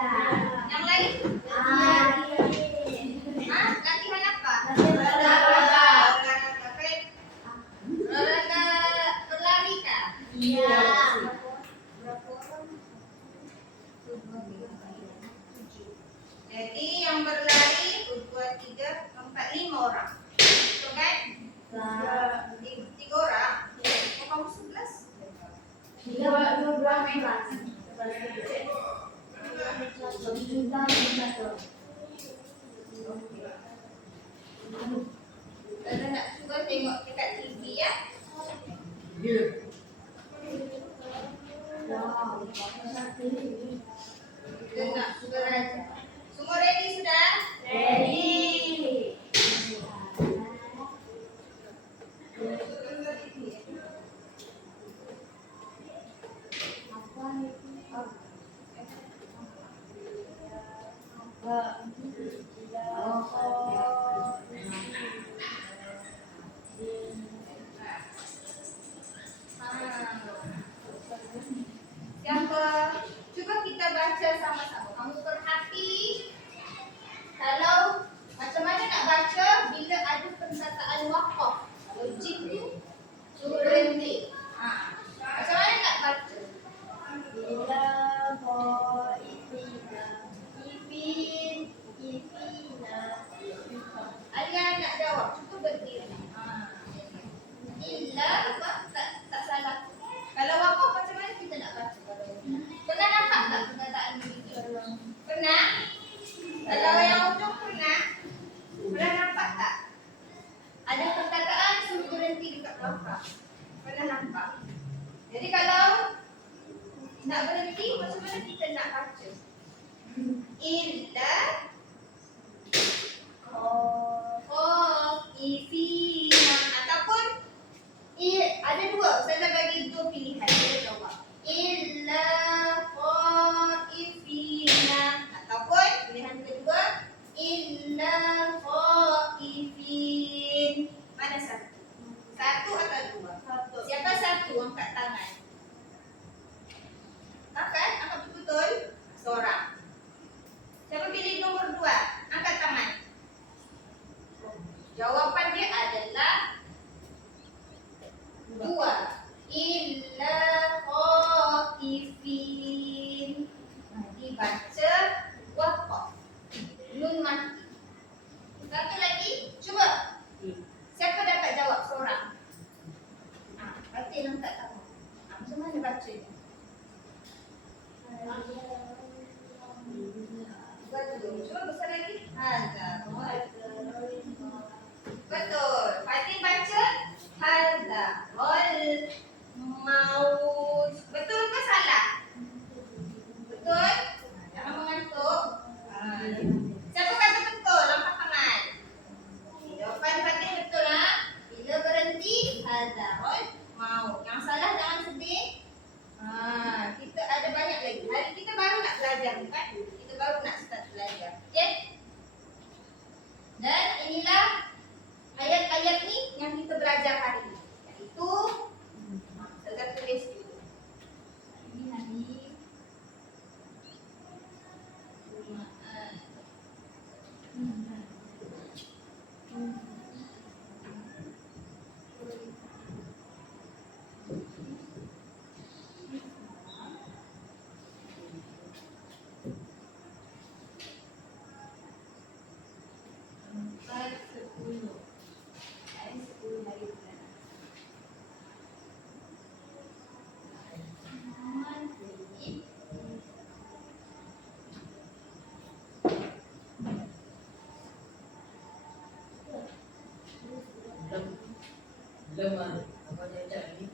Yang lain? Latihan apa? Olahraga berlari kah? Jadi yang berlari 1, 2, 3, 4, 5 orang. Betul kan? 3 orang. Kamu 11? 12 merah. Kalau nak cuba tengok dekat TV ya. Kita nak belajar. Semua ready sudah? Siapa? Cuba kita baca sama-sama. Kamu perhati. Kalau macam mana nak baca bila ada perkataan waqaf. Logik tu suruh berhenti. Macam mana nak baca? Alian nak jawab. Cuba berdiri. Illa apa? Tak salah. Kalau waqaf macam mana kita nak baca? Pernah nampak tak perkataan begitu? Pernah? Kalau yang ujung pernah? Pernah nampak tak? Ada perkataan suruh berhenti dekat belakang. Pernah nampak? Jadi kalau nak berhenti, macam mana kita nak baca? Illa khaifina ataupun ada dua. Saya bagi dua pilihan. Saya jawab. Illa khaifina ataupun pilihan kedua illa khaifin. Mana satu? Satu atau dua? Satu. Siapa satu angkat tangan? Angkat betul-betul. Seorang. Siapa pilih nombor 2? Angkat tangan. Jawapan dia adalah 2. Illa khaifin. Dibaca waqaf. Nun mati. Satu lagi. Cuba. Siapa dapat jawab seorang? Batin angkat tangan. Macam mana bacanya? Betul. Cuba besar lagi. Betul. Fatin baca Hadarul maut. Betul ke salah? Betul? Jangan mengantuk. Siapa kata betul? Angkat tangan. Jawapan Fatin betul lah. Bila berhenti Hadarul maut. Yang salah jangan sedih. Kita ada banyak lagi. Hari kita baru nak belajar kan? Kita baru nak start belajar. Okay? Dan inilah ayat-ayat ni yang kita belajar hari ini. Iaitu saya tulis dulu. Ini hari Lemah. Apa dia cakap ni?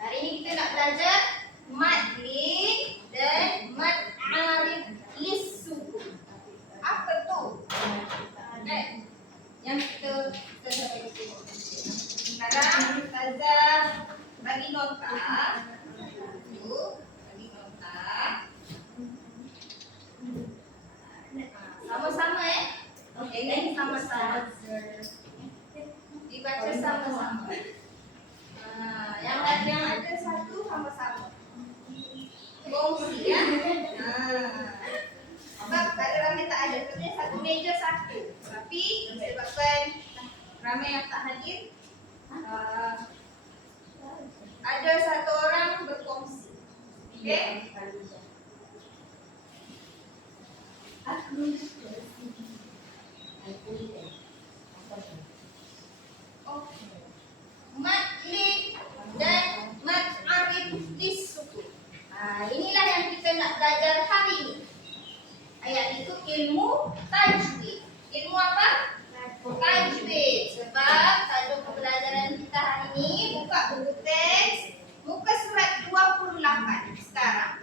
Hari ini kita nak belajar mad lin dan mad arif lis-sukun. Apa tu? Yang kita tengok. Sekarang Ustazah Ini sama-sama. Dibaca sama-sama. Yang ada satu sama-sama. Kongsi ya. Sebab kalau ramai tak ada, sebenarnya satu meja satu. Tapi disebabkan ramai yang tak hadir, ada satu orang berkongsi. Okey? Matlid dan mat'arif lis-sukun. Inilah yang kita nak belajar hari ini. Ayat itu ilmu tajwid. Ilmu apa? Tajwid. Sebab tajuk pembelajaran kita hari ini buka buku teks muka surat 28 sekarang.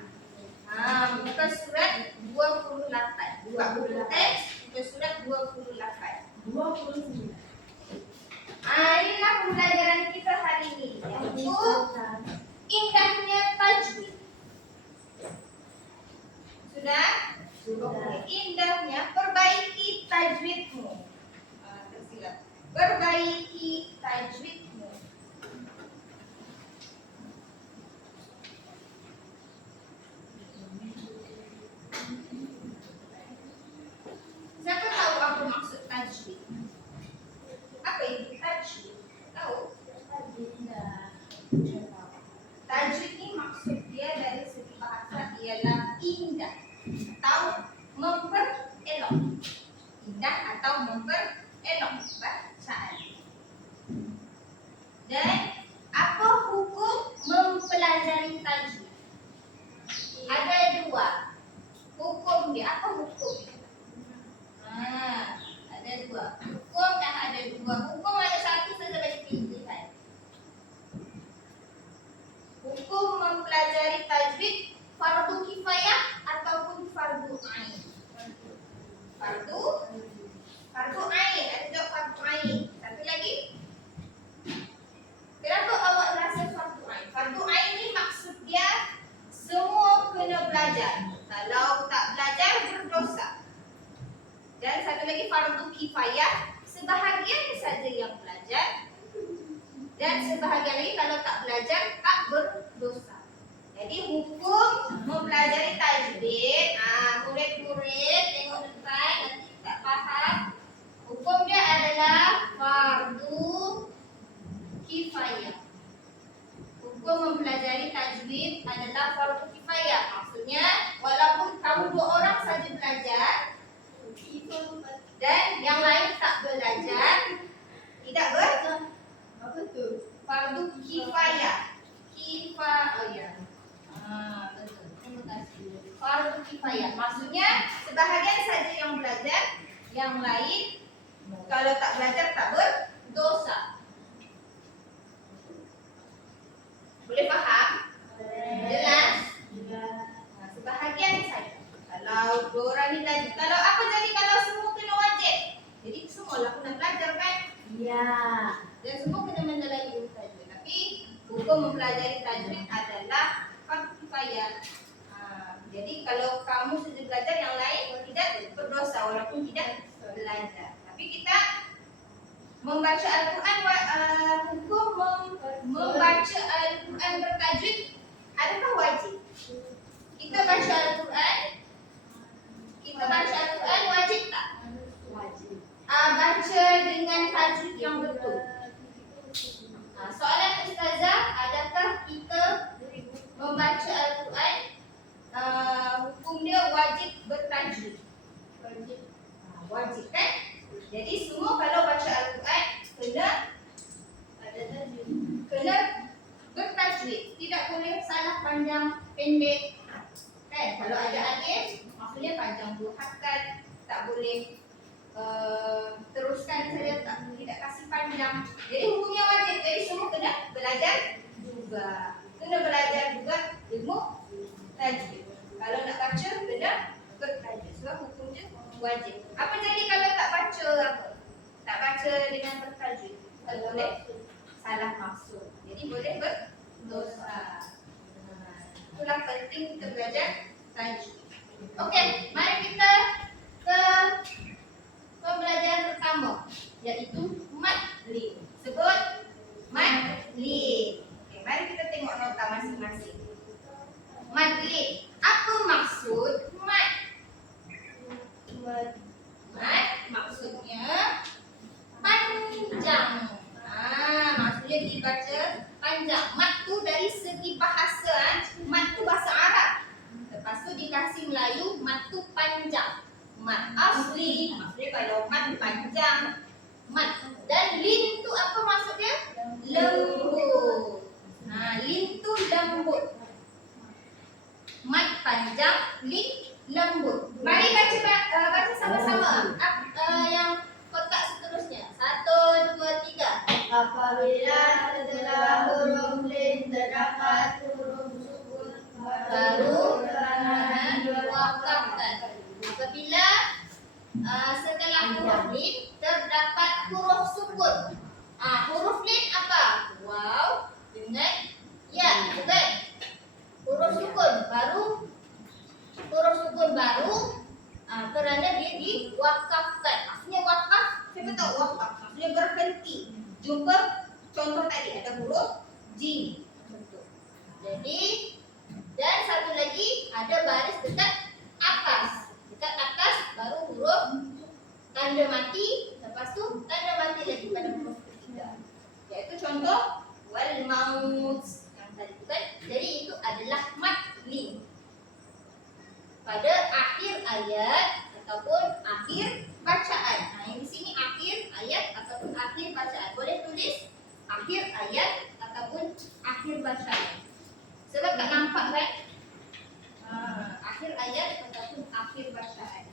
Muka surat 28. Buka buku teks muka surat 28. 29. Inilah pembelajaran kita hari ini, iaitu indahnya tajwid. Sudah? Sudah. Indahnya perbaiki tajwidmu. Tersilap. Perbaiki tajwidmu. Siapa tahu apa maksud tajwid? Apa itu tajwid? Tahu? Tajwid ini maksud dia dari segi bahasa ialah indah atau memperelok. Indah atau memperelok bacaan. Dan apa hukum mempelajari tajwid? Ada dua. Hukum dia, apa hukum dia? Ada dua. Hukum dan ada dua. Hukum ada satu saja bagi pilihan. Hukum mempelajari tajwid fardu kifayah ataupun fardu ain. Fardu ain. Ada jawab fardu ain. Satu lagi. Kenapa awak rasa fardu ain? Fardu ain ni maksud dia semua kena belajar. Kalau tak belajar berdosa. Dan satu lagi fardu kifayah, sebahagian saja yang belajar dan sebahagian lagi kalau tak belajar tak berdosa. Jadi hukum mempelajari tajwid, murid-murid tengok depan nanti tak faham. Hukum dia adalah fardu kifayah. Hukum mempelajari tajwid adalah fardu kifayah. Maksudnya walaupun kamu dua orang saja belajar dan yang lain tak belajar, tidak Apa tu? fardu kifayah. Betul. Terima kasih. Fardu kifayah. Maksudnya sebahagian saja yang belajar, yang lain kalau tak belajar tak berdosa. Boleh faham? Jelas? Sebahagian saja. Kalau dua orang ni belajar, kalau apa jadi kalau semua kena wajib? Jadi semualah kena belajar kan? Ya. Dan semua kena menelan ilmu tajwid. Tapi hukum mempelajari tajwid adalah fardu kifayah. Jadi kalau kamu sudah belajar, yang lain tidak berdosa walaupun tidak belajar. Tapi kita membaca Al-Quran, hukum membaca Al-Quran bertajwid adakah wajib? Kita baca Al-Quran wajib tak? Wajib. Baca dengan tajwid yang betul. Soalan Ustazah, adakah kita membaca Al-Quran hukum dia wajib bertajwid? Wajib kan? Jadi semua kalau baca Al-Quran kena bertajwid. Tidak boleh salah panjang pendek. Kalau ada alif maksudnya panjang dua harakat, tak boleh teruskan saja, tidak kasih panjang. Jadi hukumnya wajib. Jadi semua kena belajar juga. Kena belajar juga ilmu tajwid. Kalau nak baca kena bertajwid. Sebab hukumnya wajib. Apa jadi kalau tak baca apa? Tak baca dengan bertajwid? Boleh salah maksud. Jadi boleh berdosa. Itulah penting kita belajar tajwid. Okey, mari kita ke pembelajaran Mat maksudnya panjang. Maksudnya dibaca panjang. Mat tu dari segi bahasa, mat tu bahasa Arab. Lepas tu dikasih Melayu, mat tu panjang. Mat asli, maksudnya kalau mat panjang. Mat. Dan lin tu apa maksudnya? Lembut. Lin tu lembut. Mat panjang, lin lembut. Mari baca sama-sama. Yang kotak seterusnya. 1, 2, 3. Apabila setelah huruf lin terdapat huruf sukun Baru diwakafkan. Apabila setelah huruf lin terdapat huruf sukun. Huruf lin apa? Waw dengan ya, bukan? Huruf sukun baru kerana dia diwakafkan. Maksudnya wakaf, siapa tahu wakaf? Maksudnya berhenti. Jumpa contoh tadi ada huruf jim. Jadi dan satu lagi ada baris dekat atas. Dekat atas baru huruf tanda mati, lepas tu tanda mati lagi pada huruf ketiga. Iaitu contoh wal maut yang tadi tu kan. Jadi itu adalah mat lin. Pada akhir ayat ataupun akhir bacaan. Yang di sini akhir ayat ataupun akhir bacaan. Boleh tulis akhir ayat ataupun akhir bacaan. Sebab tak nampak kan? Akhir ayat ataupun akhir bacaan.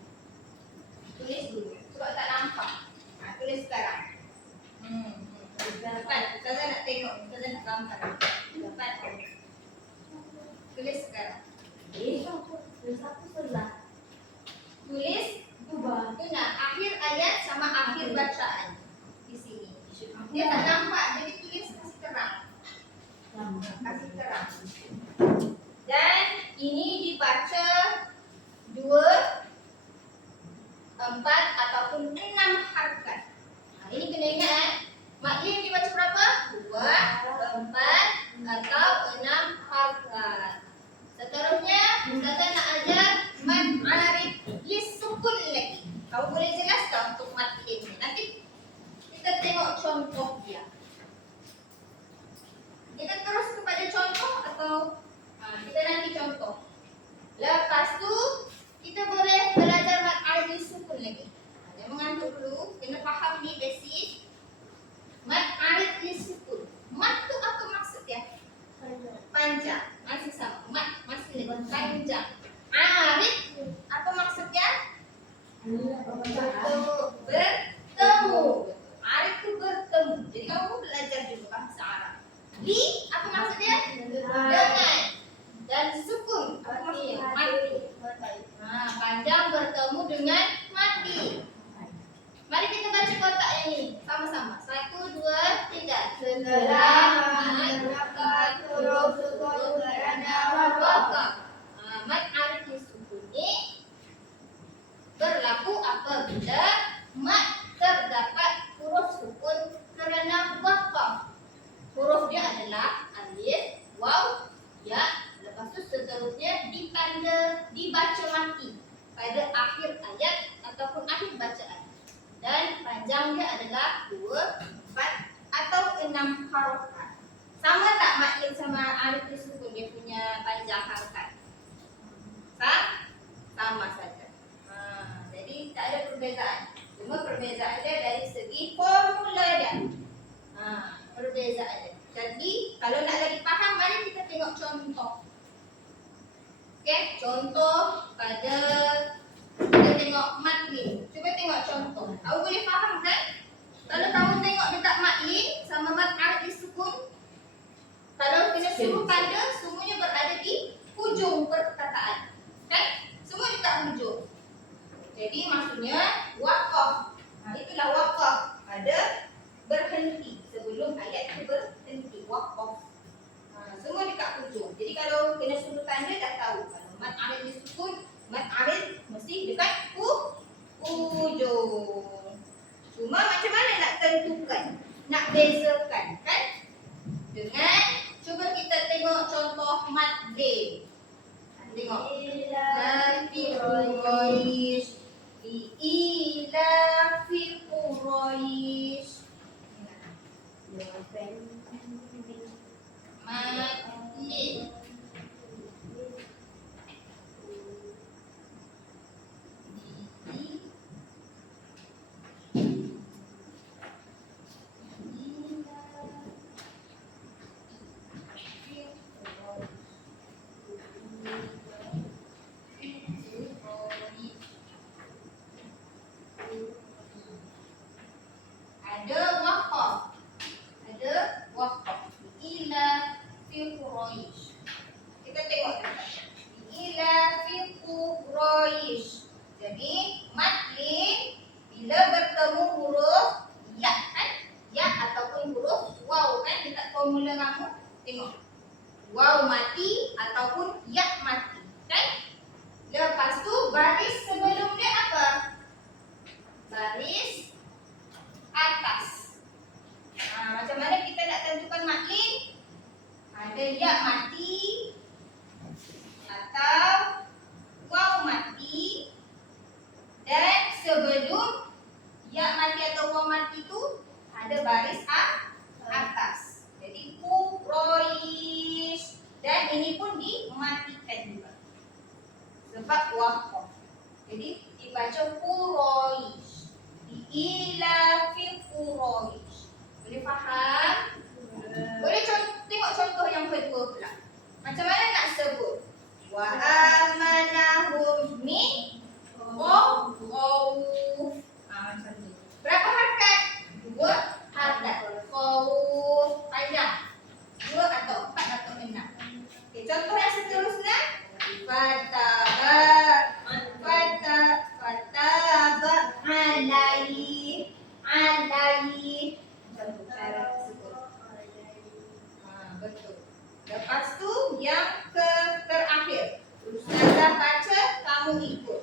Tulis dulu. Sebab tak nampak. Tulis sekarang. Dapat. Ustazah nak tengok. Ustazah nak gambar. Dapat. Tulis sekarang. Tulis guna akhir ayat sama akhir bacaan di sini. Dia tak nampak, jadi tulis kasih terang. Kasih terang. Dan ini dibaca 2, 4 ataupun 6 harakat. Ini kena ingat mat lin dibaca berapa? 2, 4 atau 6 harakat. Seterusnya, Ustazah nak ajar mat arif lis sukun lagi. Kau boleh jelas tak untuk mat lin ni? Nanti kita tengok contoh dia. Kita terus kepada contoh atau kita nanti contoh. Lepas tu kita boleh belajar mat arif lis sukun lagi. Jangan mengantuk dulu, kena faham ni basic. Mat arif lis sukun. Mat tu apa maksud dia? Panjang. Masih sama. Mat masih lebih panjang. Arif apa maksudnya? Bertemu. Arif itu bertemu. Jadi kamu belajar juga bahasa Arab. Li apa maksudnya? Dengan. Dan sukun apa maksudnya? Mati. Panjang bertemu dengan mati. Mari kita baca kotak yang ini sama-sama. 1, 2, 3. Setelah terdapat huruf sukun kerana wakaf. Mat arif sukun ini berlaku apabila mat terdapat huruf sukun kerana wakaf. Huruf dia adalah alif, waw, ya. Lepas tu seterusnya ditanda dibaca mati pada akhir ayat ataupun akhir bacaan. Dan panjang dia adalah 2, 4 atau 6 harakat. Sama tak mat lin sama alif sukun dia punya panjang harakat? Sama saja. Jadi tak ada perbezaan. Cuma perbezaan dia dari segi formula dia. Perbezaan dia. Jadi kalau nak lagi faham, mari kita tengok contoh. Okey, contoh pada kita tengok mat lin. Cuba tengok contoh. Awak boleh faham kan? Kalau kamu tengok dekat mat lin sama mat arif sukun, kalau kena suruh tanda, semuanya berada di hujung perkataan. Kan? Semua dekat hujung. Jadi maksudnya wakaf. Itulah wakaf. Ada berhenti sebelum ayat itu berhenti. Wakaf. Semua dekat hujung. Jadi kalau kena suruh tanda dah tahu. Kalau mat arif sukun, mat arif mesti dekat hujung. Cuma macam mana nak tentukan, nak bezakan, kan? Dengan cuba kita tengok contoh mat lin. Tengok. Nanti Quraish Li'ilafi Quraisy. Matlin. Ada waqaf. Ada waqaf. Ila fi Quraisy. Kita tengok dekat. Ila fi Quraisy. Jadi matlin bila bertemu huruf ya kan? Ya ataupun huruf waw kan dekat formula kamu. Tengok. Waw mati ataupun ya mati. Kan? Lepas tu baris sebelum dia apa? Baris atas. Macam mana kita nak tentukan matlin? Ada ya mati atau waw mati, dan sebelum ya mati atau waw mati tu ada baris atas. Jadi Quraisy, dan ini pun dimatikan juga sebab waqaf. Jadi dibaca Quraisy. Ila fi Quraisy. Boleh faham? Boleh tengok contoh yang kedua pula. Macam mana nak sebut? Wa amanahum min khawf. Macam tu. Berapa harakat? 2 harakat. Khawf panjang. 2 atau 4 atau 6. Okey, contoh yang seterusnya. Fataba alaihi. Macam tu cara sebut. Betul. Lepas tu yang terakhir. Ustazah baca, kamu ikut.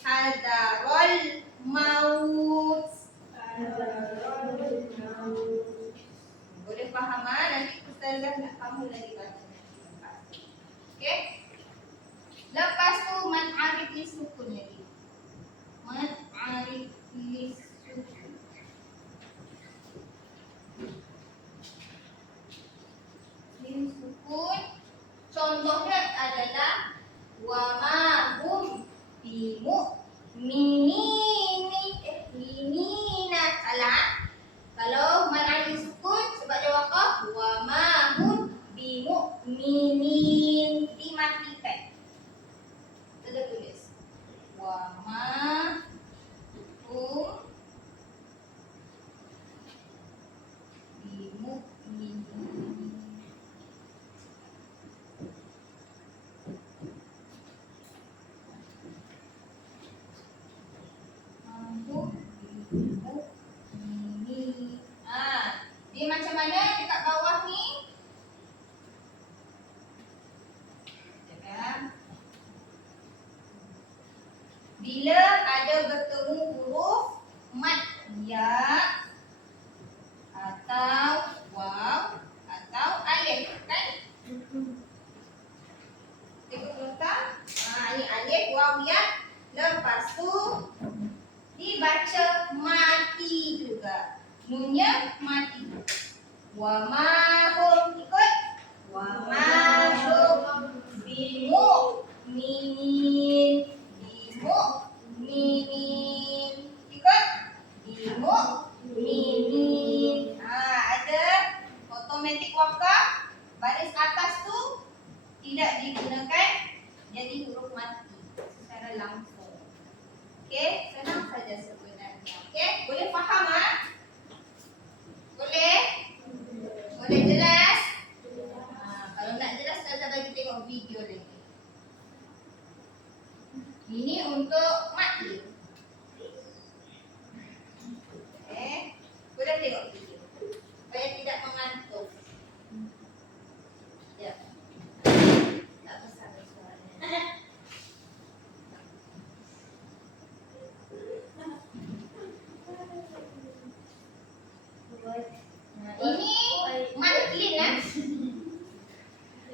Hadarul maut. Boleh faham nanti ustazah nak kamu lagi baca. Okey? Lepas tu man-arif li sukun lagi. Man-arif li sukun. Lim sukun contohnya adalah wa ma hum minina. Salah. Kalau man-arif sukun sebab dia waqaf, wa ma hum bimu'minin, dimatikan. Kita tulis wa ma hum bimu'minin. Dia macam mana dekat bawah ni? Bila ada bertemu huruf mad ya atau waw atau alif kan? Tengok belakang. Ini alif, waw, ya. Lepas tu dibaca mati juga. Nunnya mati. Wa ma hum, ikut. Wa ma hum bimu'minin. Bimu'minin. Ikut. Bimu'minin. Ada automatic wakaf. Baris atas tu tidak digunakan, jadi huruf mati secara langsung. Okey, senang saja sebenarnya. Okey, boleh faham Boleh? Boleh jelas? Kalau nak jelas, saya bagi tengok video lagi. Ini untuk matlin. Boleh tengok video supaya tidak mengantuk. Ya. Tak besar suaranya. Ini matlin.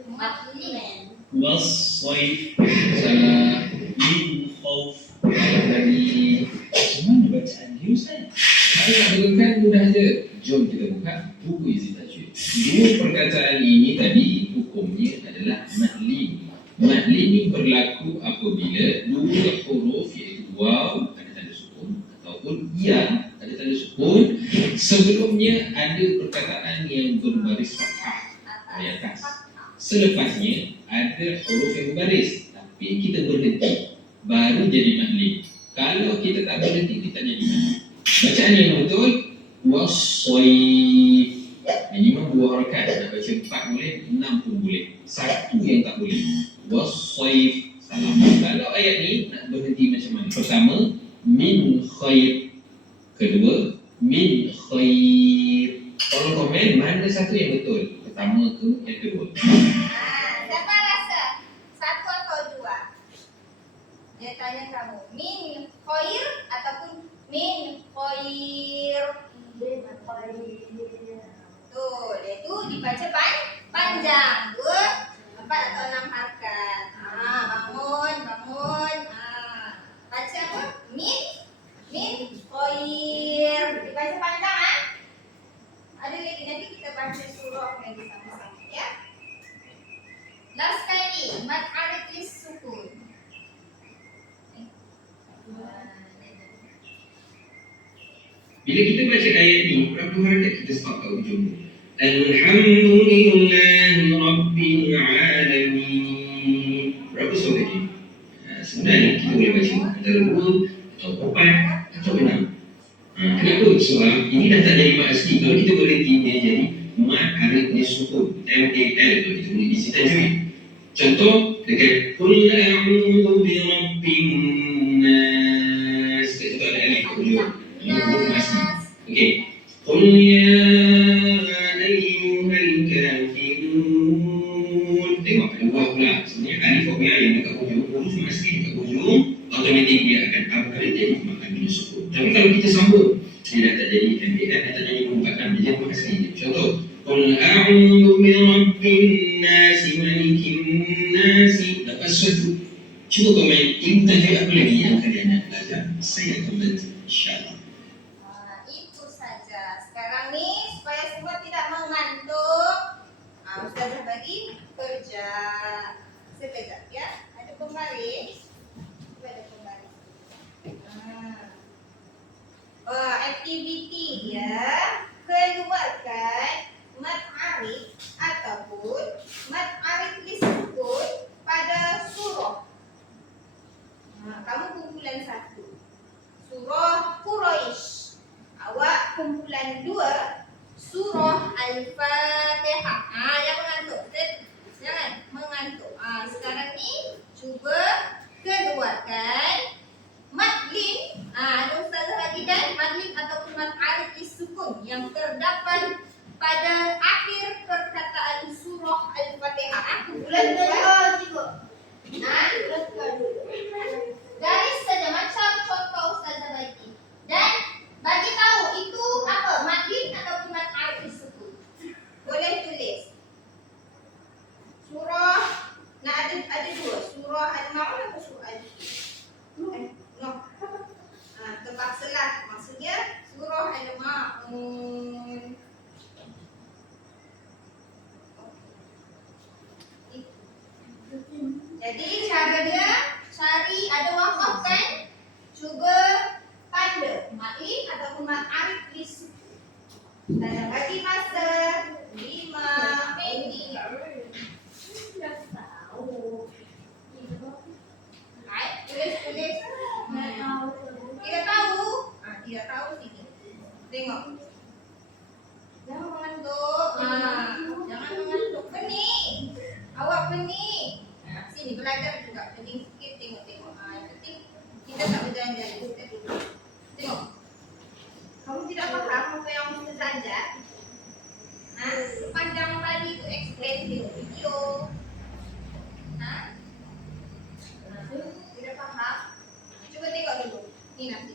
Matlin. صيف من خوف dari mana bacaan dia Ustaz? Saya nak gunakan mudah saja. Jom kita buka buku Easy Tajwid. Dua perkataan ini tadi hukumnya adalah madlim. Madlim ini berlaku apabila dua huruf iaitu waw ada tanda sukun ataupun ya ada tanda sukun. Sebelumnya ada perkataan yang berbaris fathah di atas. Selepasnya ada huruf yang berbaris tapi kita berhenti baru jadi madlim. Kalau kita tak berhenti kita tak jadi madlim. Bacaan yang betul wassoif. Minimum 2 harakat. Nak baca 4 boleh, 6 pun boleh. Satu yang tak boleh. Wassoif. Salah. Kalau ayat ni nak berhenti macam mana? Pertama, min khair. Kedua, min khair. Tolong komen mana satu yang betul. Pertama ke yang kedua? Siapa rasa? Satu atau dua? Dia tanya kamu. Min khair ataupun min khair? Tuh, dia tu dibaca panjang. 2, 4 atau 6 harakat. Bangun. Baca apa? Min khair. Dibaca panjang Ada lagi nanti kita baca surah lagi sama-sama ya. Last kali, mad arif lis sukun. Bila kita baca ayat ni, berapa harakat kita start kat ujung ni? Alhamdulillahi Rabbil Alamin. Berapa suara lagi? Sebenarnya kita boleh baca antara 2 atau 4 atau 6. Kenapa? Sebab ini dah tak jadi mat asli. Kalau kita berhenti dia jadi mat arif lis sukun. MAL kalau kita boleh isi tajwid. Contoh dekat Qul a'udzu bi rabbin nas. Kita ada alif kat ujung. Ini huruf asli. Okey. Qul ya ayyuhal kafirun. Tengok ada buah pula. Sebenarnya alif ya yang dekat ujung, huruf asli dekat ujung, automatik dia akan upgrade jadi mat arif lis sukun. Tapi kalau kita sambung, dia dah tak jadi MAL, dah tak jadi merupakan dia mat asli. Contoh Qul a'udzu bi rabbin nas malikin nas. Lepas satu. Cuba komen ilmu tajwid apa lagi yang kalian nak belajar. Saya akan bantu insya-Allah. Itu saja. Sekarang ni supaya semua tidak mengantuk, Ustazah bagi kerja sekejap ya. Ada pembaris. Cuba ada pembaris. Aktiviti ya. Keluarkan mad arif ataupun mad arif lis sukun pada surah. Kamu kumpulan 1 surah Quraisy. Awak kumpulan 2 surah Al-Fatihah. Jangan mengantuk. Jangan mengantuk. Sekarang ni cuba keluarkan madlin. Ada ustazah lagi kan? Madlin ataupun mad arif lis sukun yang terdapat pada akhir perkataan surah Al-Fatihah. Kumpulan 2. Garis saja macam contoh ustazah bagi. Dan bagi tahu itu apa? Madlin ataupun mad arif lis sukun. Boleh tulis. Surah ada 2. Surah Al-Maun atau surah Al-Fatihah? No. Terpaksalah. Maksudnya surah Al-Maun. Jadi cara dia cari ada wakaf kan? Cuba tanda madlin ataupun mad arif lis sukun. Dan bagi masa 5 minit. Tulis. Tidak tahu? Tidak tahu sini. Tengok. Jangan mengantuk. Jangan mengantuk. Pening. Awak pening. Sini belajar juga. Pening sikit. Tengok. Yang penting kita tak berjalan-jalan. Kita duduk. Tengok. Kamu tidak faham apa yang Ustazah ajar? Sepanjang tadi itu explain tengok video. Tidak faham? Coba tengok dulu. Ini nanti.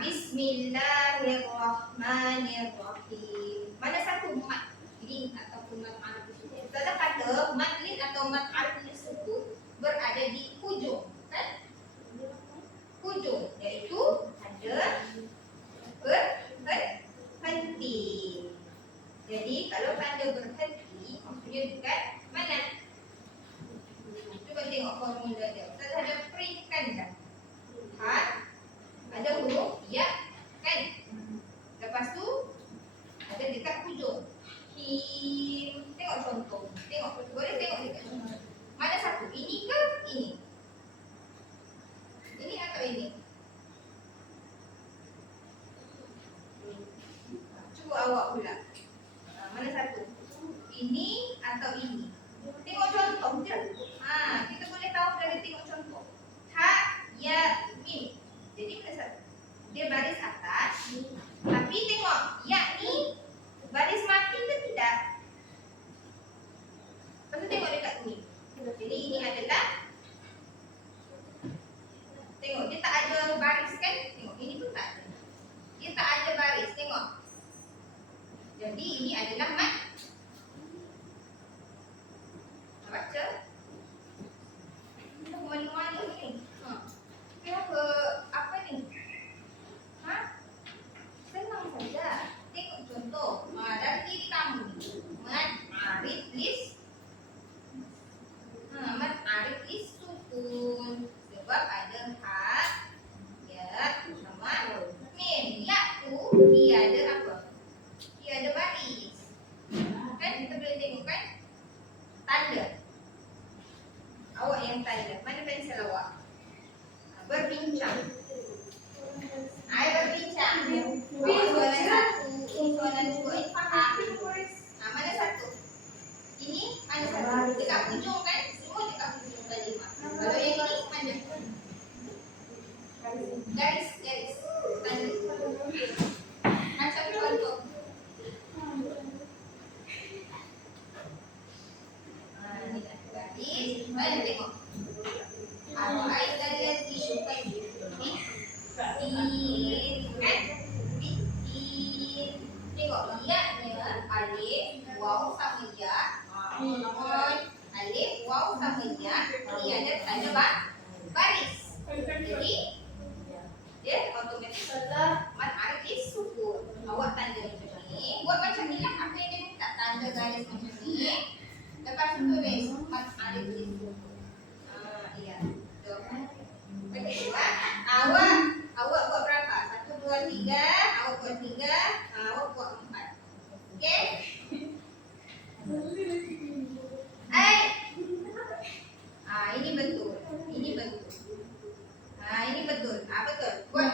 Bismillahirrahmanirrahim. Mana satu mat lin ataupun mat arif? Ustazah kata mat lin atau atau mad arif sukun berada di hujung, kan? Hujung, iaitu ada berhenti. Jadi kalau tanda berhenti maksudnya dekat mana? Cuba tengok formula dia. Ustaz ada print kan dah? Ada huruf ya kan? Lepas tu ada dekat hujung. Him. Tengok contoh. Tengok. Boleh tengok dekat contoh. Mana satu? Ini ke ini? Ini atau ini? Cuba awak pula. Mana satu? Ini atau ini? Tengok contoh je. Kita boleh tahu dari tengok contoh. Ha, ya, mim. Jadi mana satu? Dia baris atas. Tapi tengok, ya ni baris mati ke tidak? Lepas tu tengok dekat ni. Jadi ini adalah, tengok dia tak ada baris kan? Tengok ini pun tak ada. Dia tak ada baris, tengok. Jadi ini adalah mat. Baca. Kita mana-mana ni. Kenapa? Apa ni? Senang saja. Tengok contoh. Dari diri kamu ni. Mat arif lis. Mat arif lis sukun. Sebab ada ha, ya, sama mim. Ya tu dia ada apa? Dia ada baris. Kan kita boleh tengok kan? Tanda. Awak yang tanda. Mana pensel awak? Berbincang. Berbincang. Soalan satu, soalan dua. Ini faham? Mana satu? Ini mana satu? Dekat hujung kan? Semua dekat hujung kalimah. Kalau yang ini mana? Garis. Tanda. Macam contoh. Ini dah garis. Mana tengok? Awak adalah kan? Tengok ya-nya alif, waw sama ya. Alif, waw sama ya. Ini ada tanda baris. Jadi dia otomatik mat arif sukun. Awak tanda macam ni. Buat macam ni lah. Apa yang dia minta? Tanda garis macam ni. Lepas tu tulis mat arif sukun. Iya. Okey, awak buat berapa? 1, 2, 3. Awak buat 3. Awak buat 4. Okey? Ini betul. Ini betul. Ini betul. Betul. Buat.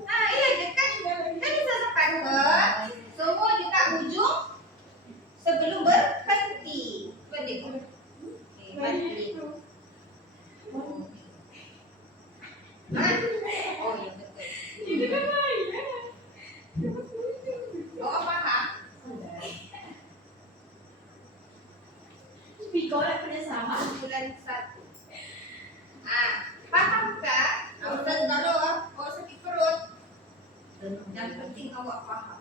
Iya dekat. Kita bisa sepakat. Semua dekat hujung sebelum berhenti. Betul. Okey, berhenti. Oh ya betul. Awak faham? Bulan 1. Faham tak? Ustaz kalau awak sakit perut, yang penting awak faham.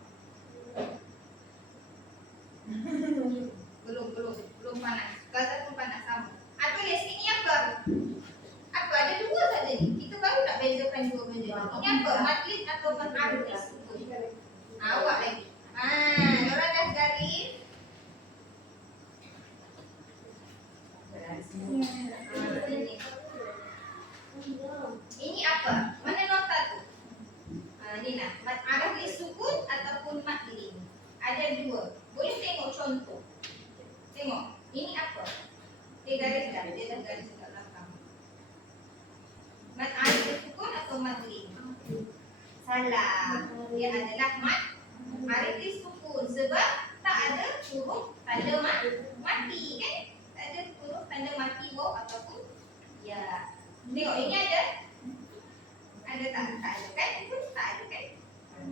Belum panas. Gaza pun panas sama. Tulis ini apa? Apa? Ada dua saja ni. Kita baru nak bezakan dua benda ni. Ini apa? Matlid atau mat arif sukun? Awak lagi. Diorang dah garis. Ini apa? Mana nota tu? Ni nak mat arif sukun ataupun matlid. Ada dua. Boleh tengok contoh. Tengok. Ini apa? Dia garis dah. Dia dah garis kat belakang. Mat arif sukun atau matlid? Salah. Dia adalah mat arif sukun. Sebab tak ada huruf tanda mati kan? Tak ada huruf tanda mati waw ataupun ya. Tengok ini ada? Ada tak? Tak ada kan? Tak ada kan?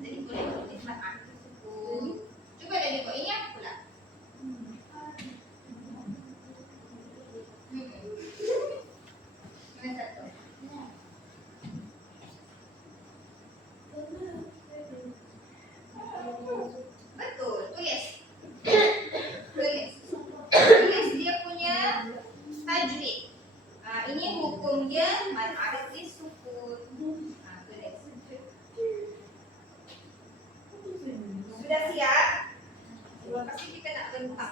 Jadi boleh tulis mat arif sukun. Cuba dah tengok ini apa pula? Mana satu? Betul, tulis. Tulis mad arif sukun. Nah, tulis. Sudah siap? Pasti kita nak bentak.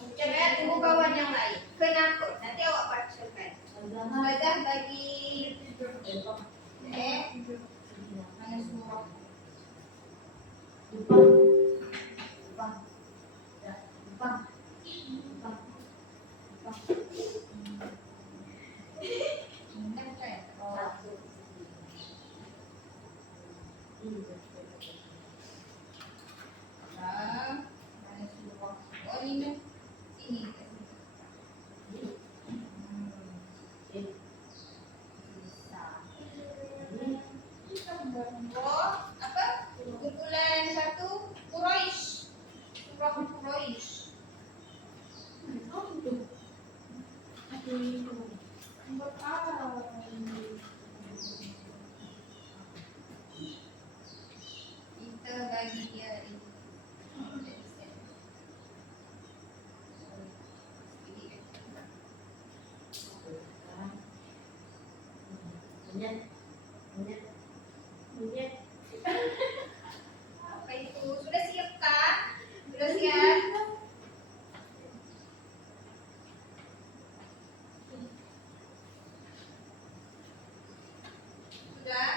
Coba tunggu kawan yang lain. Kenapa? Nanti awak bacakan. Ustazah bagi mana surah? Mana surah? Oh ini sini. Oh, apa? Kumpulan satu Quraisy. Surah Quraisy. Kita bagi dia ini. Apa itu? Sudah siapkah? Sudah siap? Sudah?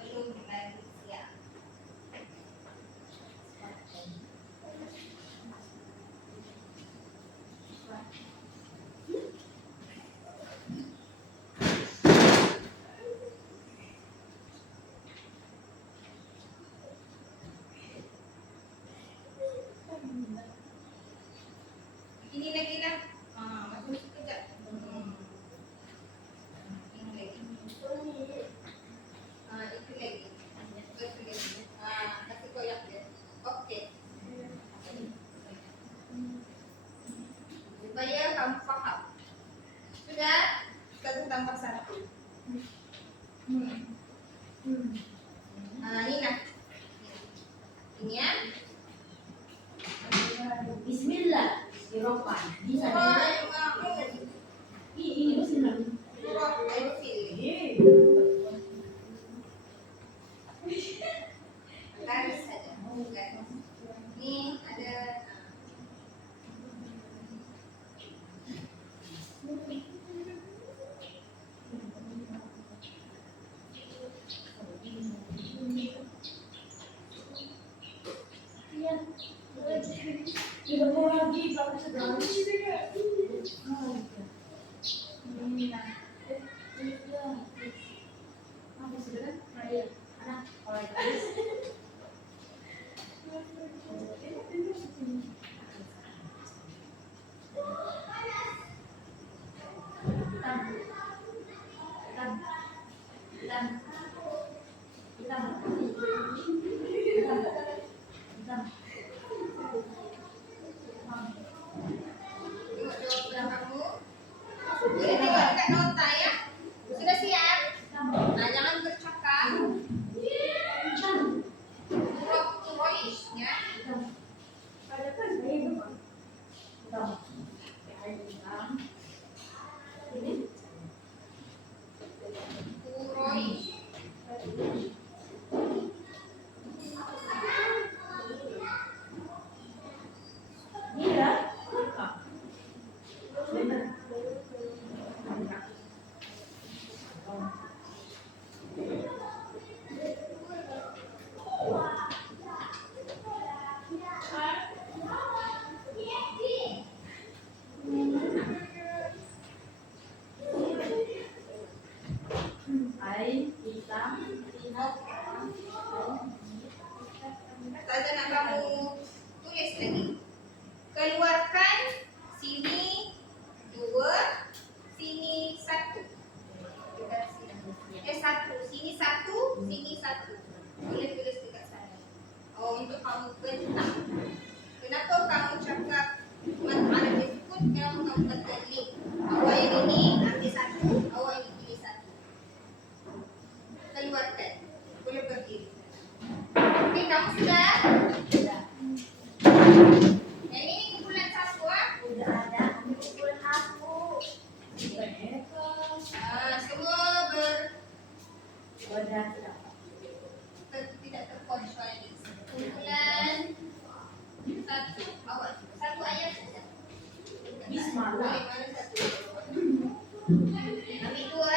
Belum lagi siap. Ini lagi lah. Masuk sekejap. Ini lagi. Itu lagi. Itu lagi. Kasih koyak dia. Okey. Supaya kamu faham. Sudah? Kita tambah satu. Ini nah. Ini ya. Bismillah. Siropan. Bisa. Ini bismillah. Surah Al-Fil. Garis saja. Ini ada lagi bagus tengok jawaban kamu. Boleh tengok dekat nota ya. Sudah siap? Jangan bercakap. Surah Quraisy ya. Quraisy. Ustazah nak kamu tulis lagi. Keluarkan sini 2, sini 1. Sini 1, sini 1. Boleh tulis dekat sana. Oh, untuk kamu bentak. Kenapa kamu cakap mad arif sukun? Kamu bentak link. Awak yang ini ambil 1, awak yang pilih 1. Keluarkan. Boleh berdiri. Okey, kamu sudah? Sudah. Yang ini kumpulan satu ah? Udah ada. Ambil kumpulan aku. semalam. Mana satu? Ambil dua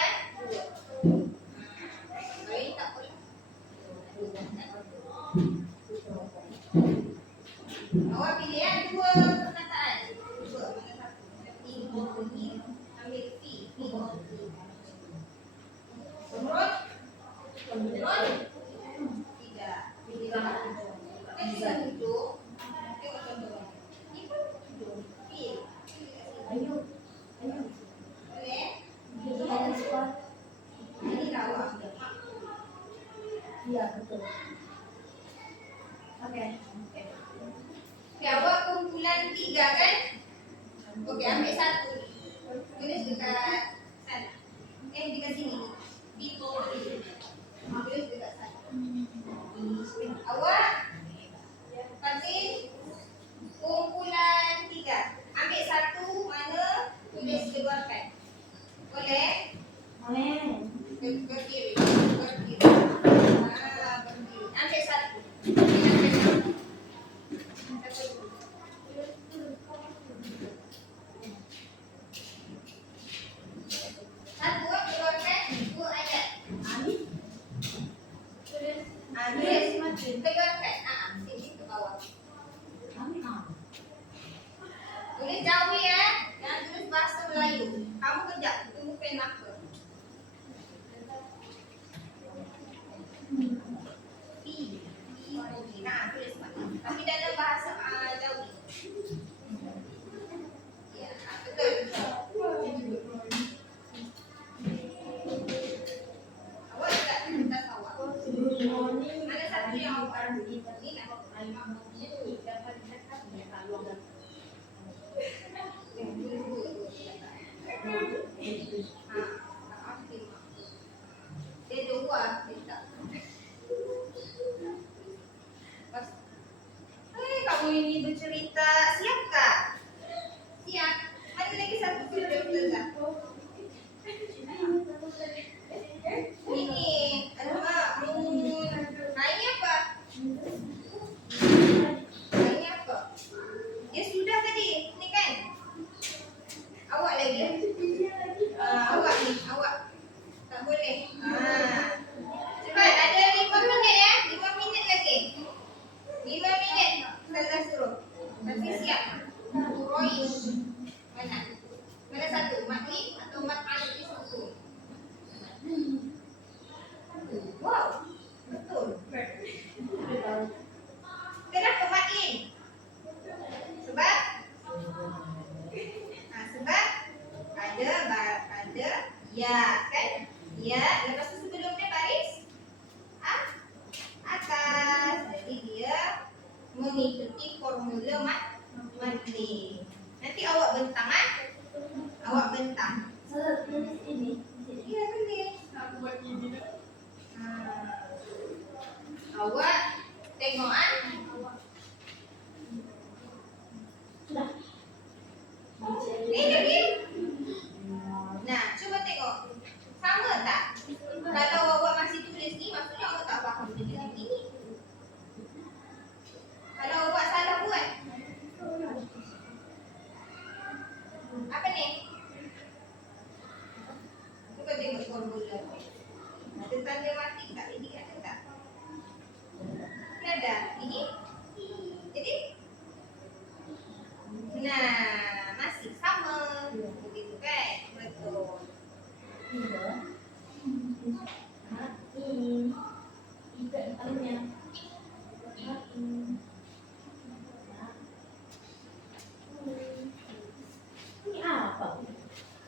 Hari ni tak boleh. Awak pilih dua perkataan. Dua, mana satu? Ni. Ambil P. Turun. Tidak. Pilih satu. Kan kita duduk. Tengok contoh. Ni pun duduk. Pilih. Ayo. Boleh? Kita ada sekolah. Ini lah awak. Ya, betul. Okey. Okay, awak kumpulan 3 kan? Okey, ambil satu. Tulis dekat sana. Dekat sini. Tulis dekat sana. Awak kasih kumpulan 3. Ambil satu mana tulis keluarkan. Boleh? Boleh. Berdiri. Berdiri. Ambil satu. Satu keluarkan 2 ayat. Tulis keluarkan. Sini ke bawah. Tulis jauh ya. Jangan tulis bahasa Melayu. Kamu kejap tunggu pen apa. Tulis tapi dalam bahasa jauh. Ya, betul. Awak tak kertas awak. Mana satu yang awak ni nak? Dia dua, dia tak. Kamu ini bercerita. Siap tak? Siap. Ada lagi satu video tak? Ini alamak. Naik apa? Naik apa? Dia sudah tadi. Ni kan? Awak lagi. Awak ni. Awak. Tak boleh. Cepat. Ada 5 minit ya. 5 minit lagi. 5 minit. Saya suruh. Tapi siap. Roish. Mana? Mana satu? Makni atau mak'al disusun? Wow. Betul. Kenapa Maklin? Sebab? Sebab ada ya kan? Ya. Lepas tu sebelum dia baris atas. Jadi dia mengikuti formula Maklin. Nanti awak bentang Awak bentang. Saya tulis ini. Ya boleh. Aku buat ini. Awak tengok Sudah. Ni lagi. Nah, cuba tengok. Sama tak? Kalau awak masih tulis ni, maksudnya awak tak faham dengan ini. Kalau awak salah buat. Apa ni? Cuba tengok formula. Ada tanda mati tak? Ini ada tak? Ini ada. Ini? Jadi? Nah, masih sama. Begitu kan? Betul. Ini apa?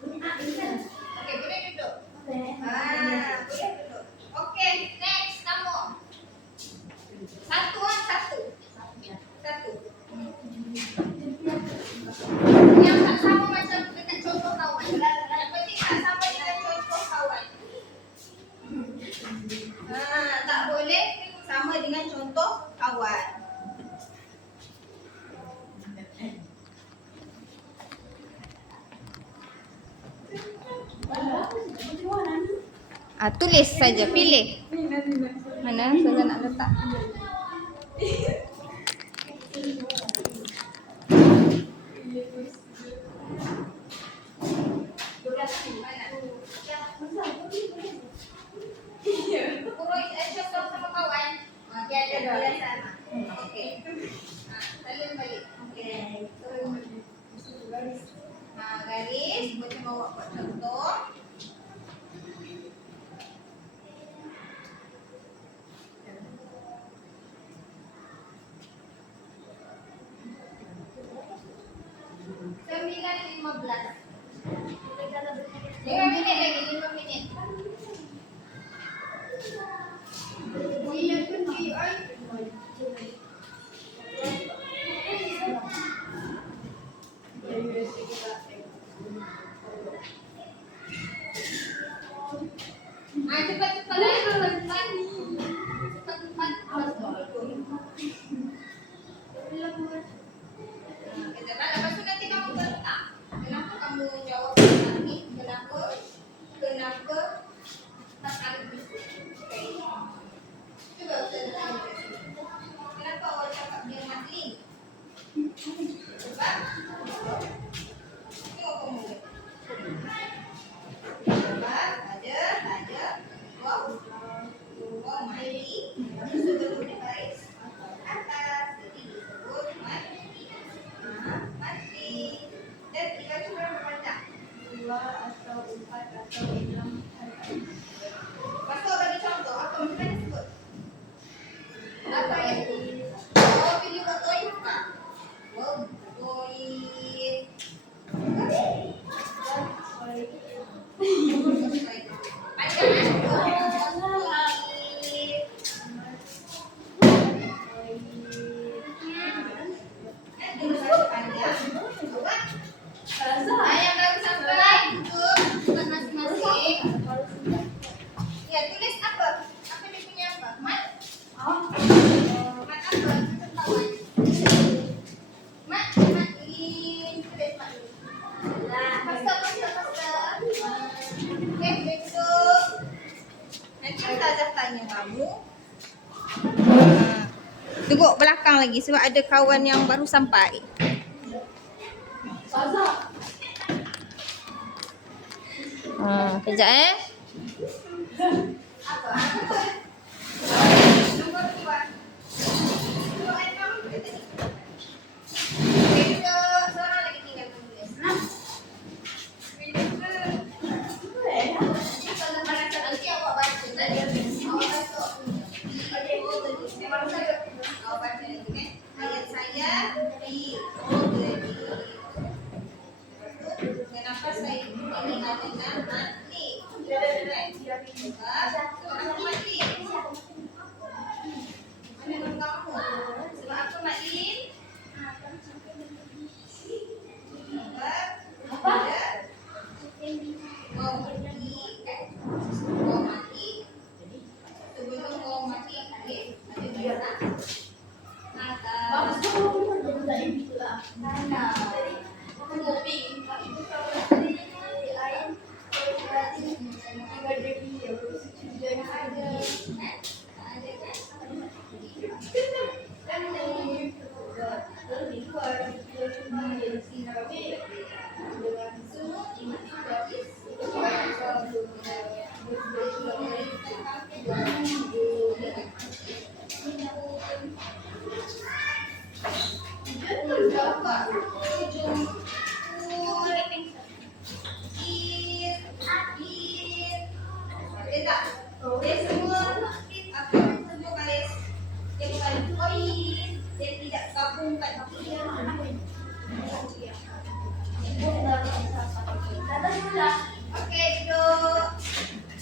Ini kan? Okey, boleh duduk. Boleh. Boleh duduk. Okey, next kamu. Satu. Yang tak sama macam dekat contoh kawan. Yang penting tak sama dengan contoh kawan. Tak boleh sama dengan contoh kawan. Tulis saja, pilih. Mana saya nak letak? 9:15. 5 minit lagi, 5 minit. Cepat-cepat lah, cepat-cepat. Cepat-cepat. Kejap, lepas tu nanti kamu bertanya. Kenapa kamu jawab tadi? Kenapa tak ada bisu? Okay. Cuba saya tanya. Kenapa awak cakap dia Matlin? Sebab tengok kamu. Sebab ada wow mati. Sebelum dia baris atas, jadi disebut mati. Dan kita cuba membaca 2 atau 4 atau 6. Lepas tu bagi contoh, apa macam mana sebut? Apa yang tu? Oh, pilih betul tak? Betul. Yang baru sampai duduk masing-masing. Ya, tulis apa? Apa dia punya apa? Mat? Mat apa? Ketahuan. Mat Matlin. Tulis Matlin. Faster. Okay, besok. Nanti Ustazah tanya kamu. Tengok belakang lagi sebab ada kawan yang baru sampai. Kejap Apa? Nombor 2. Nombor air kamu boleh tadi. Besok seorang lagi tinggal tulis. Nanti awak baca tadi. Awak baca. Awak baca lagi kan? Ayat saya di kenapa saya ini adalah mati? Sebab aku mati. Mana nama kamu? Sebab aku mati. Sebab ada mau mati kan? Mau mati. Sebelum mau mati ada biasa. Bagus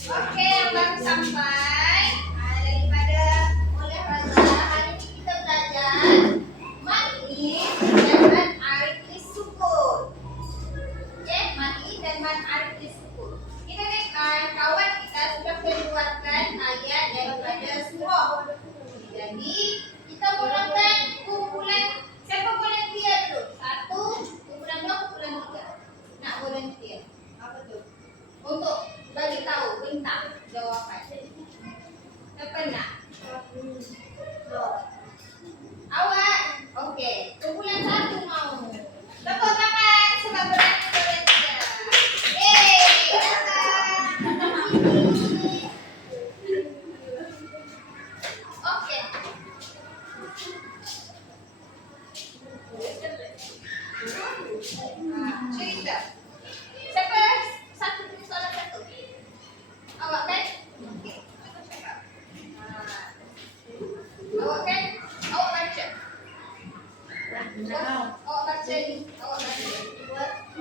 Okey, yang baru sampai daripada oleh Raza, hari ini kita belajar Matlin dan Arif Sukun. Okey, Matlin dan Arif Sukun. Kita dengar kawan kita sudah keluarkan ayat daripada surah. Jadi, kita mulakan kumpulan. Siapa volunteer dulu? 1, kumpulan 2, kumpulan 3. Nak volunteer. Apa tu? Untuk bagi tahu bintang jawapan. Siapa nak? Awak? Okey. Kumpulan 1 mau. Tepuk tangan sebab berani volunteer. Datang. Okey. Cerita. Siapa satu punya soalan satu? Awak kan? Okey. Awak kan? Awak baca. Awak baca ni. Awak baca.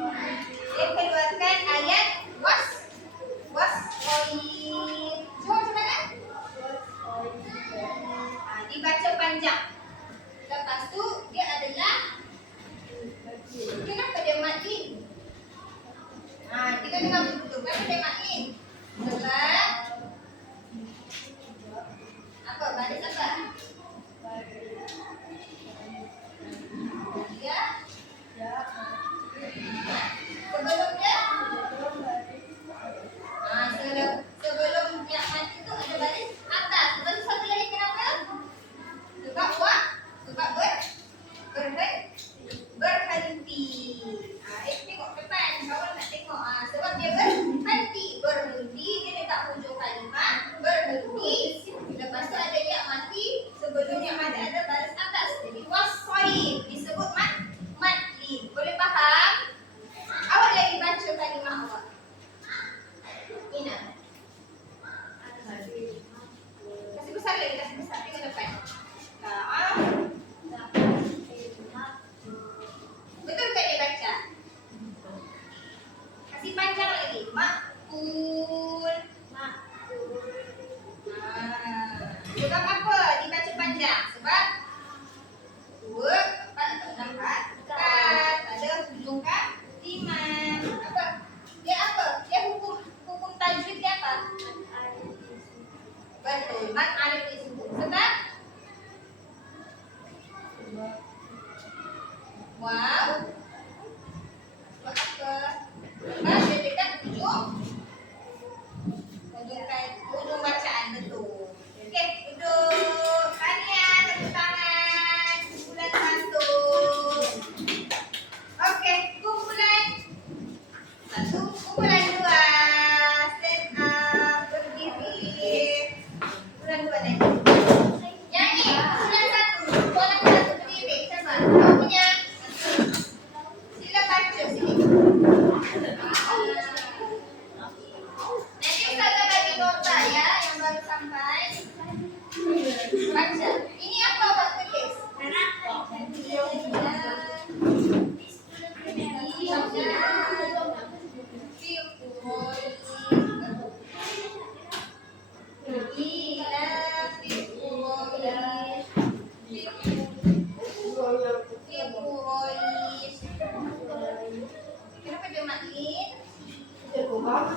Bang.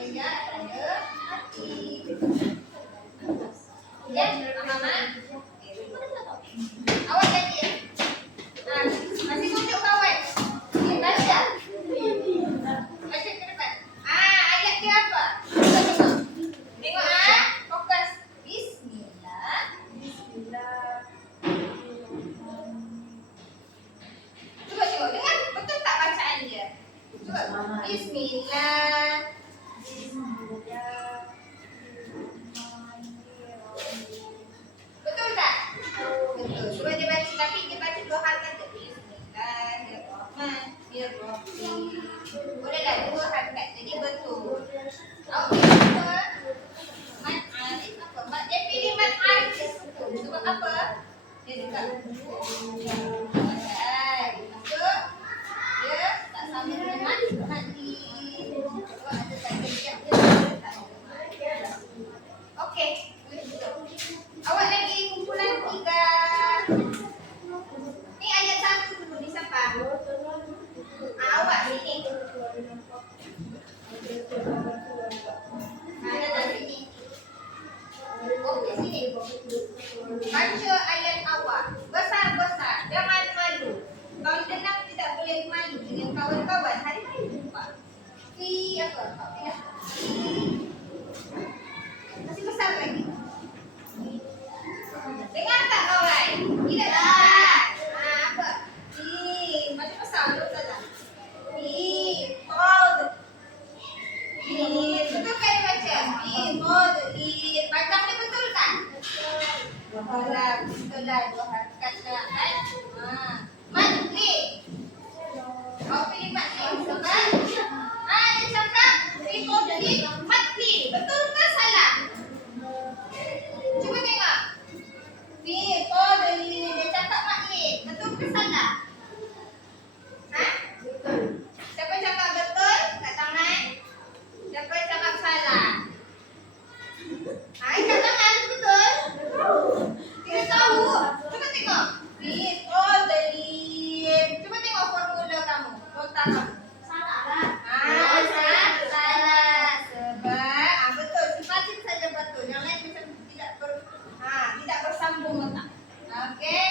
Enggak ada hati. Ya, Mama. Awak jadi ya? Nah, masih tunjuk kawan. Baca. Baca ke depan. Ayat dia apa? Tengok. Tengok fokus. Bismillah. Cuba tengok, dengar betul tak bacaan dia? Cuba. Bismillah. Betul tak? Betul. Cuba dia baca, tapi dia baca 2 harakat je. Bismillahirrahmanirrahim. Bolehlah 2 harakat. Jadi betul. Okey, apa? Mat arif apa? Dia pilih mat arif dia suka. Sebab apa? Dia dekat. Bacaan. Masuk. Dia tak sama dengan mat mati. Sebab ada tanda siap dia. Okey. Awak lagi kumpulan 3. Ni ayat 1 dulu ni siapa? Awak sini. Datang sini. Okey sini. Baca ayat awak. Besar-besar. Jangan malu. Kalau tenang tidak boleh malu dengan kawan-kawan. Hari-hari jumpa. Apa? Masih besar lagi. Dengar tak kawan? Tidak tak? Apa? Macam besar dulu tak? Hold. Betul kan dia baca? Hold. Bacaan dia betul tak? Betul lah. 2 harakat tak kan? Matli. Kau pilih matli. Sebab? Dia cakap matli. Matli. Betul ke salah? Cuba tengok. Dia cakap matli. Betul ke salah? Betul. Siapa cakap betul? Kat tangan. Siapa cakap salah? Kat tangan betul? Kita tahu. Cuba tengok. Cuba tengok formula kamu. Nota kamu. Salah lah. Salah. Sebab betul. Sifatin saja betul. Yang lain macam tidak bersambung otak. Okey.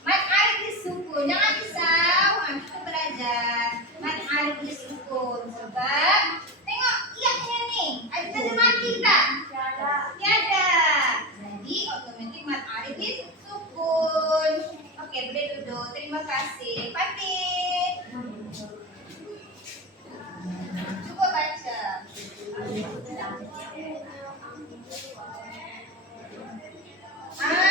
Mat arif disukun. Jangan risau. Kita belajar. Mat arif disukun. Sebab tengok iaknya ni. Ada tanda mati tak? Tiada. Jadi automatik mat arif disukun. Okey, boleh duduk. Terima kasih. Fatih. Cuba baca.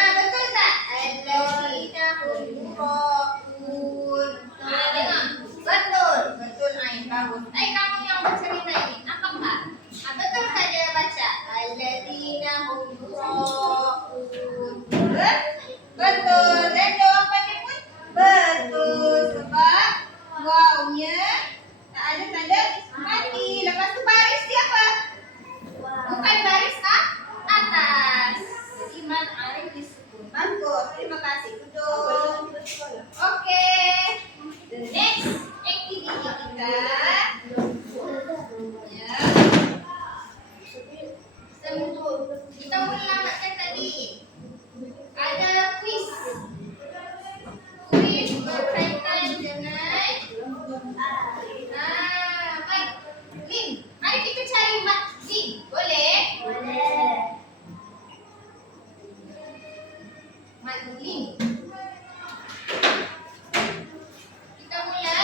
Betul tak? Alladzina hum yura'un. Dengar. Betul. Betul Ain. Bagus. Kamu yang bercerita ini. Nampak tak? Betul saja baca. Alladzina hum yura'un. Betul. Dan jawapannya pun betul. Sebab wawnya tak ada tanda mati. Lepas tu baris dia apa? Bukan baris atas. Jadi mat arif disukun. Bagus. Terima kasih. Duduk. Okey. The next activity kita. Ya. Kita ulang macam tadi. Ada quiz. Quiz berkaitan dengan mat lim. Mari kita cari mat lim. Boleh? Mat lim. Kita mula.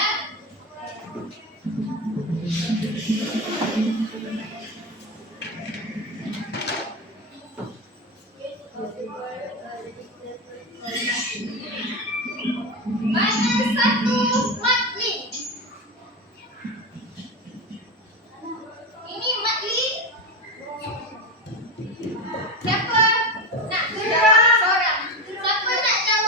Mana satu matli? Ini matli. Siapa nak jawab seorang? Siapa nak jawab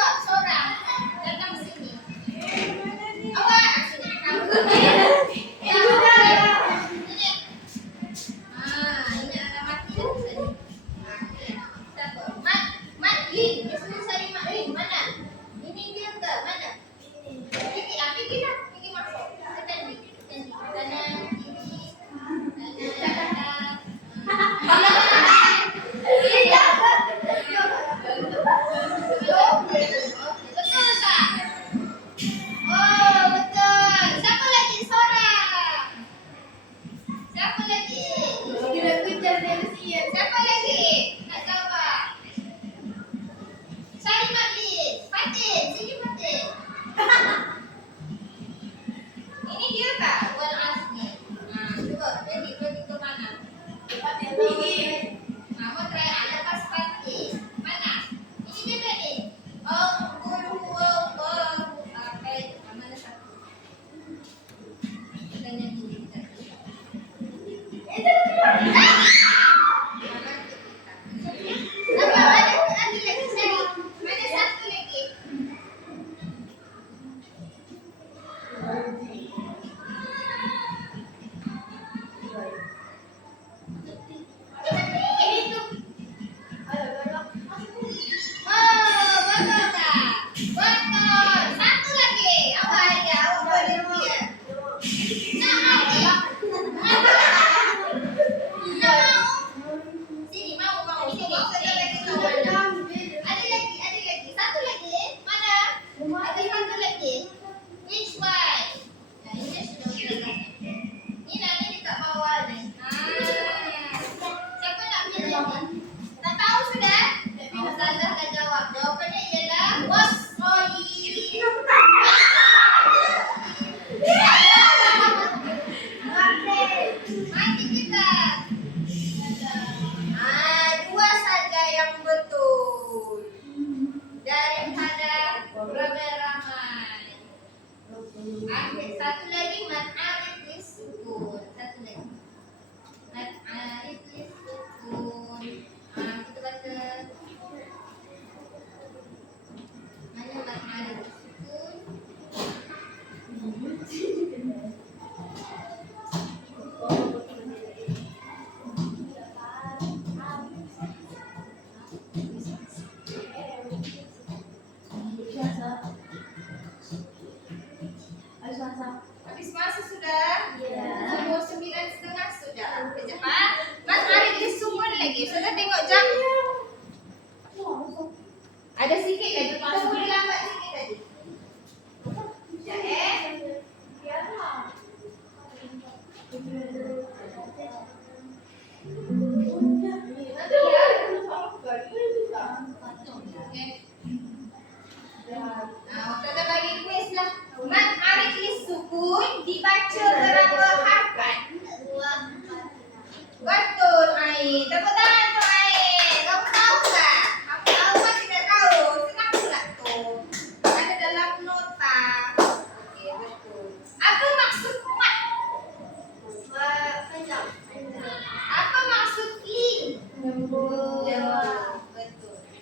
Beramai-ramai. Akhir satu lagi mat'arif lisukun. Satu lagi. Mat'arif lisukun. Kita baca. Mana mat'arif lisukun? Habis masa sudah? Umur 9:30 sudah. Kejap ah. Mat'arif lisukun lagi. Sudah tengok jam? Ada sikit lagi. Kita boleh lambat sikit tadi. Sekejap Okey. Ustazah bagi kuis lah. Mat'arif lisukun dibaca berapa harakat? Betul, Ain. Tepuk tangan untuk Ain. Kamu tahu tak? Kamu tahu kan tidak tahu? Senang pula tu. Ada dalam nota. Okey, betul. Apa maksud mat? Apa maksud lin? Betul.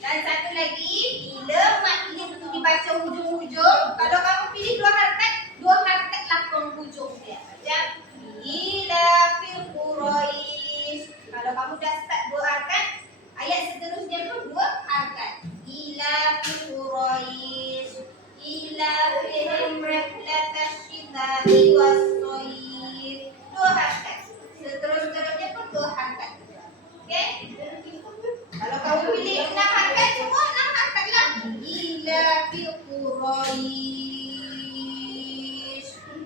Dan satu lagi, bila mat ini betul dibaca hujung-hujung, kalau kamu pilih dua harakat lah penghujung dia. Macam ila fil Quraisy. Kalau kamu dah start dua harakat, ayat seterusnya pun dua harakat. Ila fil Quraisy. Ila fihim rihlatash shita'i was-shayf. Dua harakat. Seterusnya pun dua harakat. Okey? Kalau kamu pilih 6 harakat, semua 6 harakat lah. Ila fil Quraisy.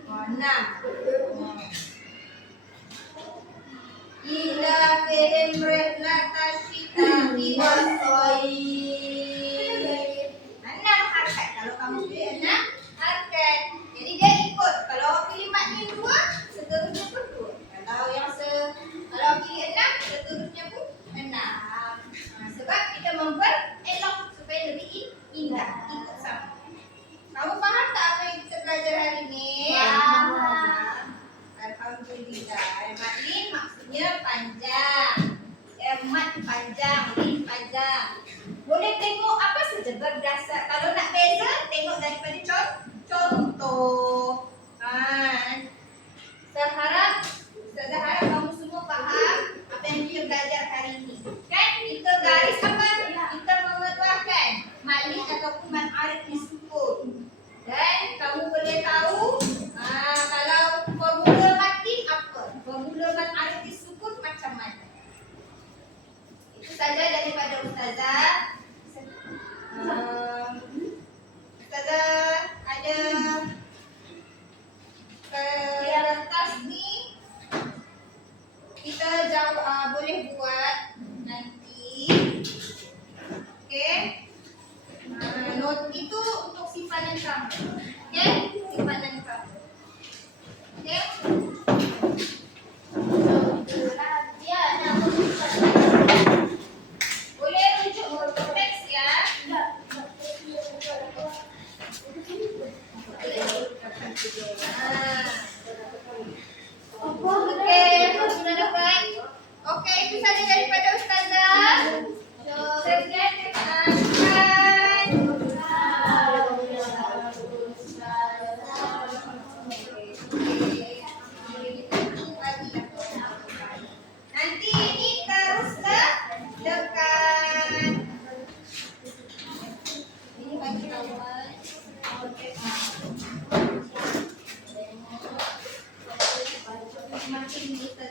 6. Ila fihim rihlatash shita'i was-shayf. 6 harakat. Kalau kamu pilih 6 harakat. Jadi dia ikut. Kalau awak pilih mat ni 2, seterusnya pun 2. Kalau pilih 6, seterusnya pun 6. Sebab kita memperelok supaya lebih indah. Ikut sama. Kamu faham tak apa yang kita belajar hari ni? Alhamdulillah. Mat lin maksudnya panjang. Mat panjang, lin panjang. Boleh tengok apa saja berdasar. Kalau nak beza, tengok daripada contoh. Ustazah harap kamu semua faham apa yang kita belajar hari ini. Kan? Kita garis apa? Kita mengeluarkan mat lin ataupun mat'arif lisukun. Dan kamu boleh tahu kalau formula mat lin apa? Formula mat'arif lisukun macam mana? Itu saja daripada Ustazah. Ustazah ada kertas ni. Kita boleh buat nanti. Okey. Note itu untuk simpanan kamu. Okey? Simpanan kamu. Okey? Ya, nak boleh rujuk teks ya. Okey, sudah dapat. Okey, itu saja daripada Ustazah. Sekian terima nanti ini terus ke depan. Ini bagi awal. Makin kita